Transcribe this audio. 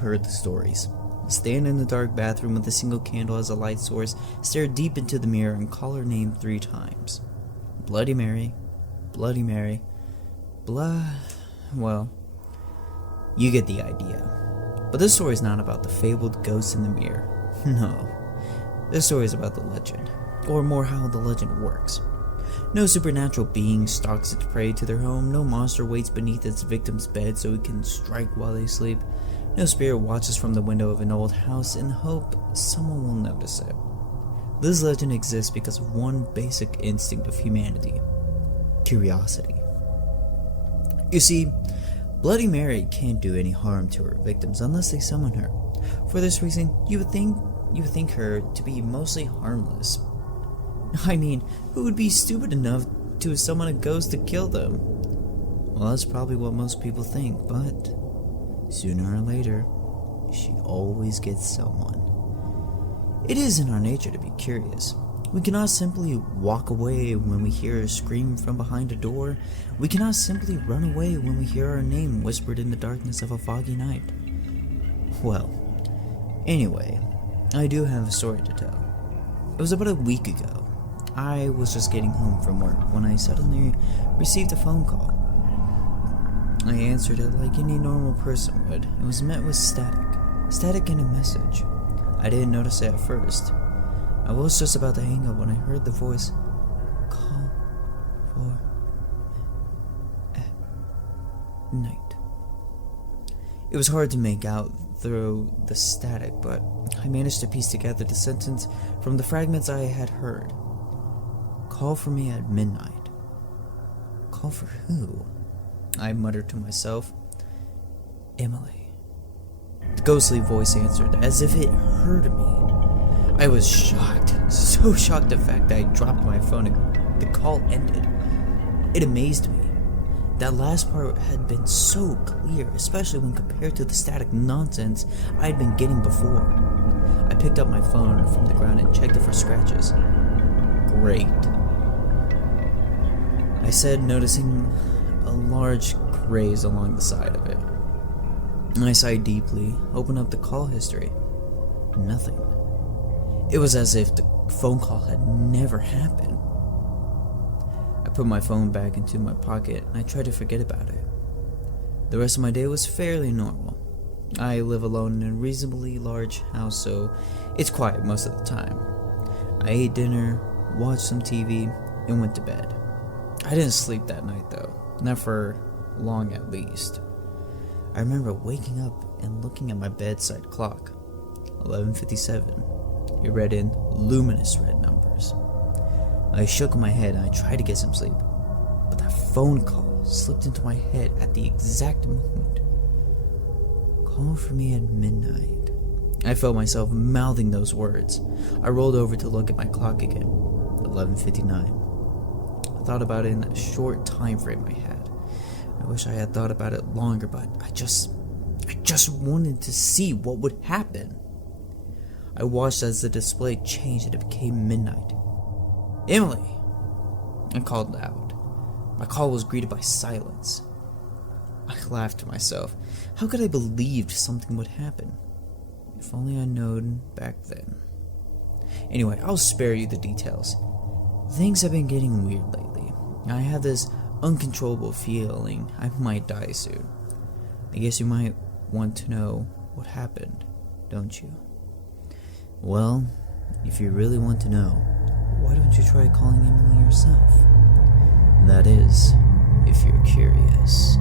heard the stories. Stand in the dark bathroom with a single candle as a light source, stare deep into the mirror, and call her name 3 times. Bloody Mary, Bloody Mary, well, you get the idea. But this story is not about the fabled ghost in the mirror. No. This story is about the legend, or more how the legend works. No supernatural being stalks its prey to their home, no monster waits beneath its victim's bed so it can strike while they sleep, no spirit watches from the window of an old house in the hope someone will notice it. This legend exists because of one basic instinct of humanity: curiosity. You see, Bloody Mary can't do any harm to her victims unless they summon her. For this reason, you would think her to be mostly harmless. I mean, who would be stupid enough to summon a ghost to kill them? Well, that's probably what most people think, but sooner or later, she always gets someone. It is in our nature to be curious. We cannot simply walk away when we hear a scream from behind a door. We cannot simply run away when we hear our name whispered in the darkness of a foggy night. Well, anyway, I do have a story to tell. It was about a week ago. I was just getting home from work when I suddenly received a phone call. I answered it like any normal person would. It was met with static in a message. I didn't notice it at first. I was just about to hang up when I heard the voice, "Call for night." It was hard to make out through the static, but I managed to piece together the sentence from the fragments I had heard. Call for me at midnight. Call for who? I muttered to myself. Emily. The ghostly voice answered as if it heard me. I was shocked, so shocked the fact that I dropped my phone and the call ended. It amazed me. That last part had been so clear, especially when compared to the static nonsense I had been getting before. I picked up my phone from the ground and checked it for scratches. Great, I said, noticing a large graze along the side of it. I sighed deeply, opened up the call history. Nothing. It was as if the phone call had never happened. I put my phone back into my pocket and I tried to forget about it. The rest of my day was fairly normal. I live alone in a reasonably large house, so it's quiet most of the time. I ate dinner, watched some TV, and went to bed. I didn't sleep that night though, not for long at least. I remember waking up and looking at my bedside clock. 11:57. It read in luminous red numbers. I shook my head and I tried to get some sleep, but that phone call slipped into my head at the exact moment. Call for me at midnight. I felt myself mouthing those words. I rolled over to look at my clock again. 11:59. I thought about it in that short time frame I had. I wish I had thought about it longer, but I just wanted to see what would happen. I watched as the display changed and it became midnight. Emily! I called out. My call was greeted by silence. I laughed to myself. How could I believe something would happen? If only I known back then. Anyway, I'll spare you the details. Things have been getting weird lately. I have this uncontrollable feeling I might die soon. I guess you might want to know what happened, don't you? Well, if you really want to know, why don't you try calling Emily yourself? That is, if you're curious.